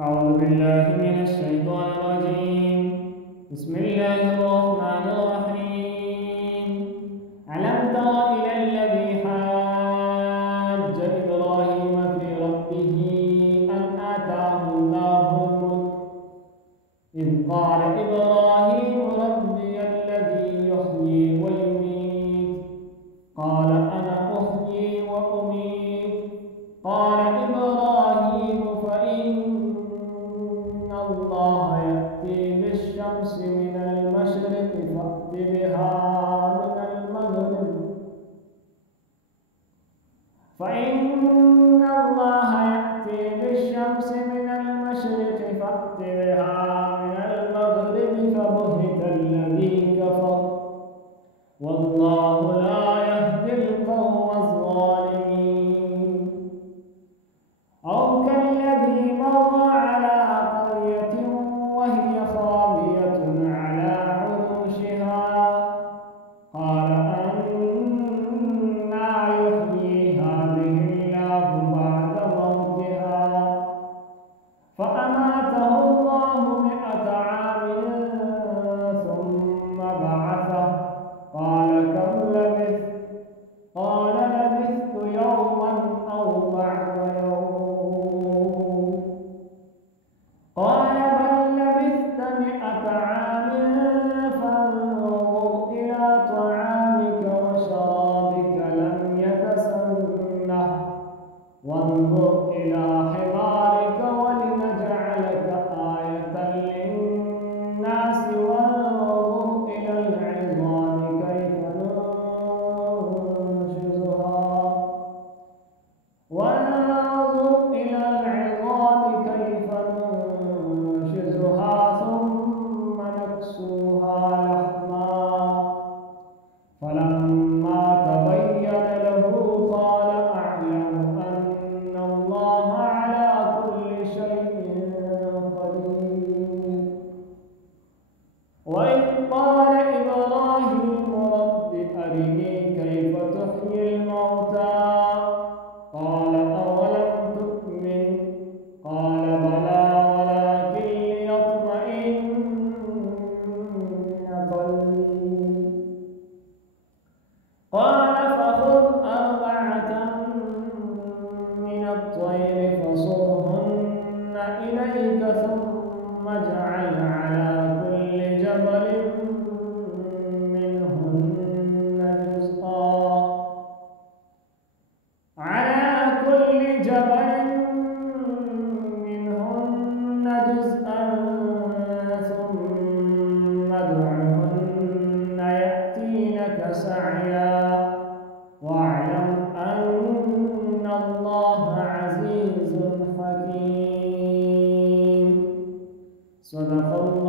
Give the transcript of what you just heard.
أعوذ بالله من الشيطان الرجيم. بسم الله الرحمن الرحيم. ألم تر إلى الذي حاج إبراهيم في ربه أن آتاه الله الملك إذ قال إبراهيم ربي الذي يحيي ويميت قال أنا أحيي وأميت قال إبراهيم فإن الله يأتي بالشمس من المشرق فأت بها من المغرب فإن الله يأتي بالشمس من المشرق فأت بها من المغرب فبهت الذي كفر والله لا يهدي القوم الظالمين. أو كالذي مر على قرية وهي خاوية على عروشها قال أنى يحيي هذه الله بعد موتها فأماته الله 100 عام ثم بعثه قال كم لبثت قال لبثت يوما أو بعض يوم قال بل لبثت 100 عام فانظر إلى طعامك وشرابك لم يتسنه وانظر إلى حمارك ولنجعلك آية للناس وانظر إلى العظام كيف ننشزها ثم نكسوها لحما فلما تبين له قال أعلم أن الله على كل شيء قدير. وإذ قال إبراهيم رب أرني كيف تحيي الموتى قال أولم تؤمن قال بلى ولكن ليطمئن قلبي قال فخذ 4 من الطير فصرهن إليك ثم اجعل على كل جبل منهن جزءا ثم ادعهن يأتينك سعيا واعلم أن الله عزيز حكيم. صدق الله.